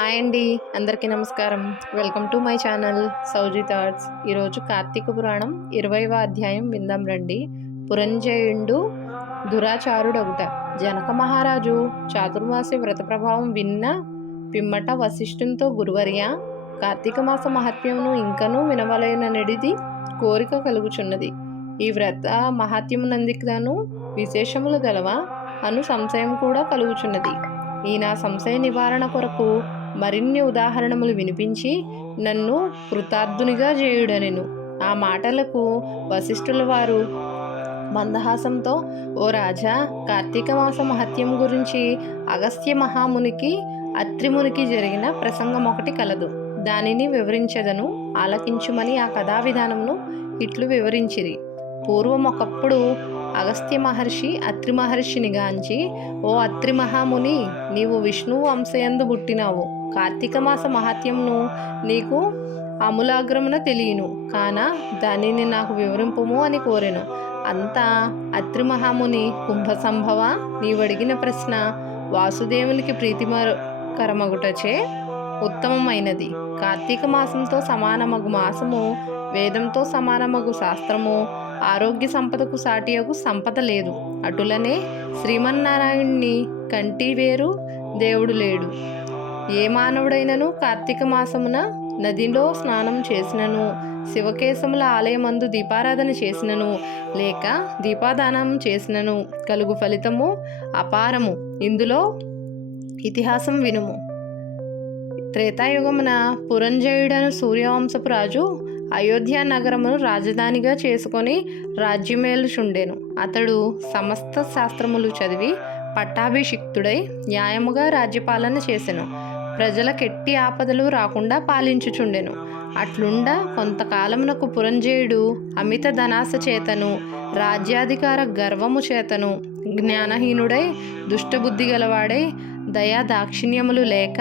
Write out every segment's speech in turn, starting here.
Hi అండి, అందరికీ నమస్కారం. Welcome to my channel Sowji thoughts. ఈరోజు కార్తీక పురాణం 20వ అధ్యాయం విందాం రండి. పురంజయుండు దురాచారుడొకట. జనక మహారాజు చాతుర్మాసి వ్రత ప్రభావం విన్న పిమ్మట వశిష్ఠునితో గురువర్య, కార్తీక మాస మహత్యమును ఇంకనూ వినవలెననిడిది కోరిక కలుగుచున్నది. ఈ వ్రత మహాత్యమునందుకును విశేషములు గలవా అను సంశయం కూడా కలుగుచున్నది. ఈ నా సంశయ నివారణ కొరకు మరిన్ని ఉదాహరణములు వినిపించి నన్ను కృతార్థునిగా చేయుడనెను. ఆ మాటలకు వశిష్ఠుల వారు మందహాసంతో, ఓ రాజా, కార్తీక మాస మహత్యం గురించి అగస్త్య మహామునికి అత్రిమునికి జరిగిన ప్రసంగం ఒకటి కలదు. దానిని వివరించదను, ఆలకించుమని ఆ కథా విధానమును ఇట్లు వివరించిరి. పూర్వం ఒకప్పుడు అగస్త్య మహర్షి అత్రి మహర్షిని గాంచి, ఓ అత్రి మహాముని, నీవు విష్ణువు అంశయందు పుట్టినావు. కార్తీక మాస మహాత్యమును నీకు అమూలాగ్రమున తెలియను కాన దానిని నాకు వివరింపుము అని కోరెను. అంతా అత్రి మహాముని, కుంభ సంభవ, నీవడిగిన ప్రశ్న వాసుదేవునికి ప్రీతికరమగుటచే ఉత్తమమైనది. కార్తీక మాసంతో సమానమగు మాసము, వేదంతో సమానమగు శాస్త్రము, ఆరోగ్య సంపదకు సాటియగు సంపద లేదు. అటులనే శ్రీమన్నారాయణుని కంటి వేరు దేవుడు లేడు. ఏ మానవుడైనను కార్తీక మాసమున నదిలో స్నానం చేసినను, శివకేశముల ఆలయమందు దీపారాధన చేసినను, లేక దీపాదానం చేసినను కలుగు ఫలితము అపారము. ఇందులో ఇతిహాసం వినుము. త్రేతాయుగమున పురంజయుడను సూర్యవంశపు రాజు అయోధ్య నగరమును రాజధానిగా చేసుకొని రాజ్యమేలుచుండెను. అతడు సమస్త శాస్త్రములు చదివి పట్టాభిషిక్తుడై న్యాయముగా రాజ్యపాలన చేసెను. ప్రజలకెట్టి ఆపదలు రాకుండా పాలించుచుండెను. అట్లుండ కొంతకాలమునకు పురంజయుడు అమిత ధనాశ చేతను, రాజ్యాధికార గర్వము చేతను జ్ఞానహీనుడై, దుష్టబుద్ధి గలవాడై, దయా దాక్షిణ్యములు లేక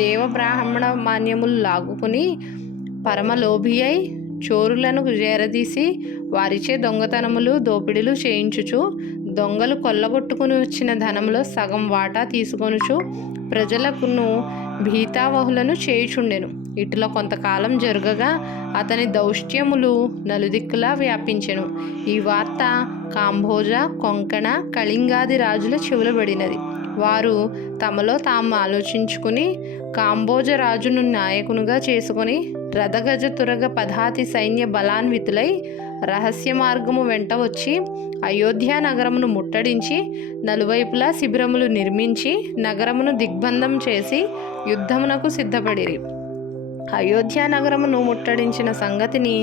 దేవబ్రాహ్మణ మాన్యములు లాగుకుని పరమలోభి అయి చోరులను చేరదీసి వారిచే దొంగతనములు దోపిడీలు చేయించుచు, దొంగలు కొల్లగొట్టుకుని వచ్చిన ధనములో సగం వాటా తీసుకొనుచు ప్రజలకును భీతావహులను చేయుచుండెను. ఇటులో కొంతకాలం జరుగగా అతని దౌష్ట్యములు నలుదిక్కులా వ్యాపించెను. ఈ వార్త కాంభోజ, కొంకణ, కళింగాది రాజుల చెవులబడినది. వారు తమలో తాము ఆలోచించుకుని కాంబోజ రాజును నాయకునిగా చేసుకొని రథగజ తురగ పదాతి సైన్య బలాన్వితులై రహస్య మార్గము వెంట వచ్చి అయోధ్య నగరమును ముట్టడించి నలువైపులా శిబిరములు నిర్మించి నగరమును దిగ్బంధం చేసి యుద్ధమునకు సిద్ధపడిరి. అయోధ్య నగరమును ముట్టడించిన సంగతిని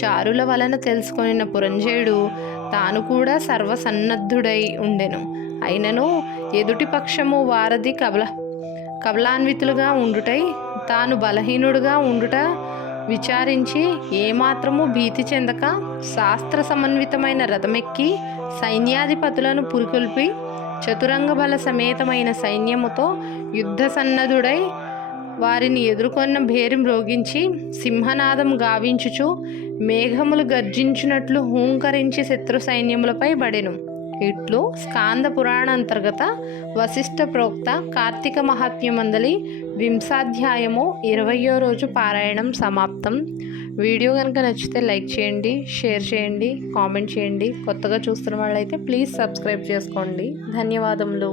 చారుల వలన తెలుసుకొనిన పురంజయుడు తాను కూడా సర్వసన్నద్ధుడై ఉండెను. అయినను ఎదుటి పక్షము వారధి కబలాన్వితులుగా ఉండుటై తాను బలహీనుడుగా ఉండుట విచారించి ఏమాత్రము భీతి చెందక శాస్త్ర సమన్వితమైన రథమెక్కి సైన్యాధిపతులను పురికొల్పి చతురంగ బల సమేతమైన సైన్యముతో యుద్ధ సన్నద్ధుడై వారిని ఎదుర్కొన్న భేరి మ్రోగించి సింహనాదం గావించుచు మేఘములు గర్జించినట్లు హూంకరించి శత్రు సైన్యములపై బడెను. ఇట్లు స్కాంద పురాణ అంతర్గత వశిష్ఠ ప్రోక్త కార్తీక మహాత్మ్యమందలి 20వ 20వ రోజు పారాయణం సమాప్తం. వీడియో కనుక నచ్చితే లైక్ చేయండి, షేర్ చేయండి, కామెంట్ చేయండి. కొత్తగా చూస్తున్న వాళ్ళైతే ప్లీజ్ సబ్స్క్రైబ్ చేసుకోండి. ధన్యవాదములు.